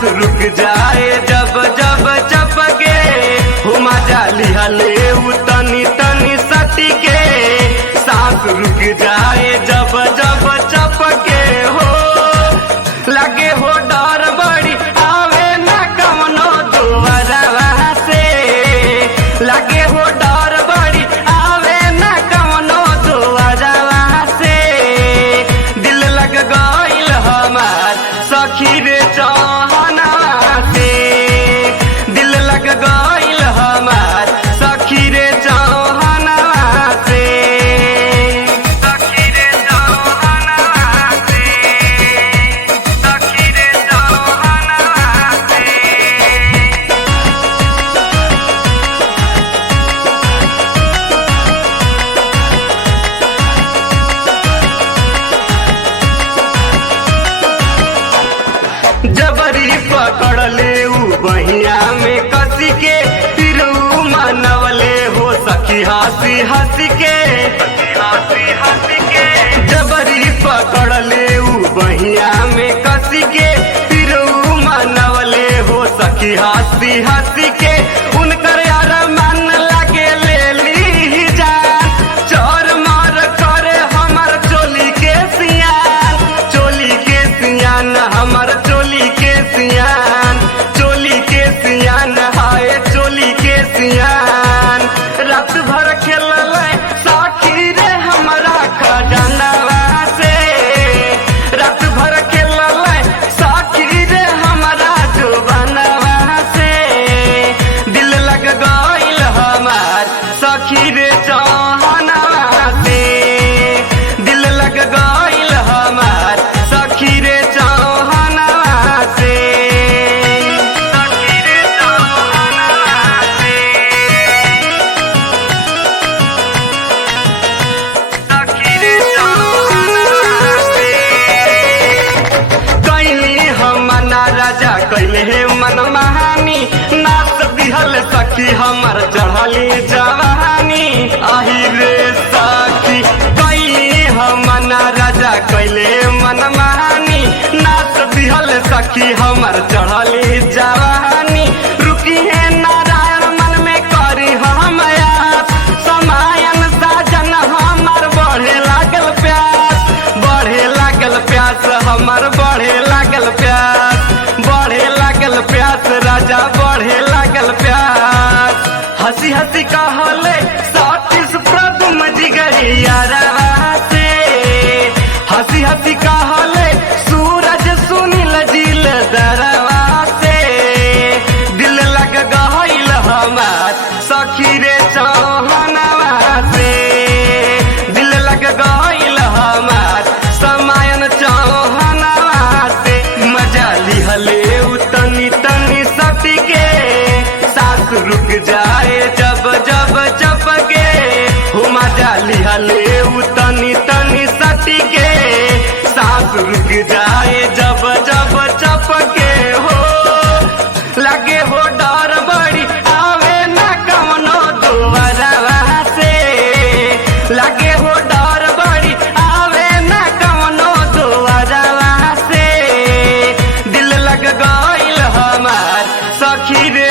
सांस रुक जाए जब जब चपके हुमा जाली हले तनी तनी सटी के सांस रुक जाए जब जब चपके हो लगे हो डर बड़ी आवे ना कमनो दुआरवा से लगे हो डर बड़ी आवे ना कमनो दुआरवा से दिल लग गइल हमार सखी रे चौहनवा से दिल लग गइल हमार सखी रे चौहनवा से सखी रे चौहनवा से सखी रे चौहनवा से जबरी पकड़ ले बहिया में कसी के फिर मनवले हो सखी हंसी हंसी के जबरी पकड़ ले बहिया में कसी के फिर मनवले हो सखी हंसी हंसी के उनकर यार मन लगे ले ली जान चोर मार करे हमर चोली के सियान हमर चोली के सियान हाय चोली के सियान रात भर खेलल साखी रे हमरा खजानवा से रात भर खेलल साखी रे हमरा जुबानवा से दिल लग गइल हमार सखी रे चौहनवा से दिल लग गइल हमार सखी रे चौहनवा से सखी रे चौहनवा से सखी रे चौहनवा से कैली हम ना राजा कैले हे मन महानी नाच दिहल सखी हमर चढ़ली जवानी आही रे सखी कैली हम ना राजा कैले मन महानी नाच दिहल सखी हमर चढ़ली जवानी रुकी है नारायण मन में करी हम आस समायन साजन हमर बढ़े लागल प्यास हमर बढ़े लागल प्यास राजा बढ़े लागल प्यास हंसी हंसी कहले सातिस प्रदुम जिगरियारवा से हंसी हंसी कहले सूरज सुनील जिल दरवा से दिल लग गइल हमार सखी रे चौहनवा से दिल लग गइल हमार समायन चौहनवा से मजा लिहले तनी तनी सटी के सांस रुक जाए जब जब चपके हुमा जाली हले तनी तनी सटी के सांस रुक जाए जब जब चपके हो लगे हो डर बड़ी आवे ना कमनो दुआरवा से लगे हो डर बड़ी आवे ना कमनो दुआरवा से दिल लग गइल हमार सखी रे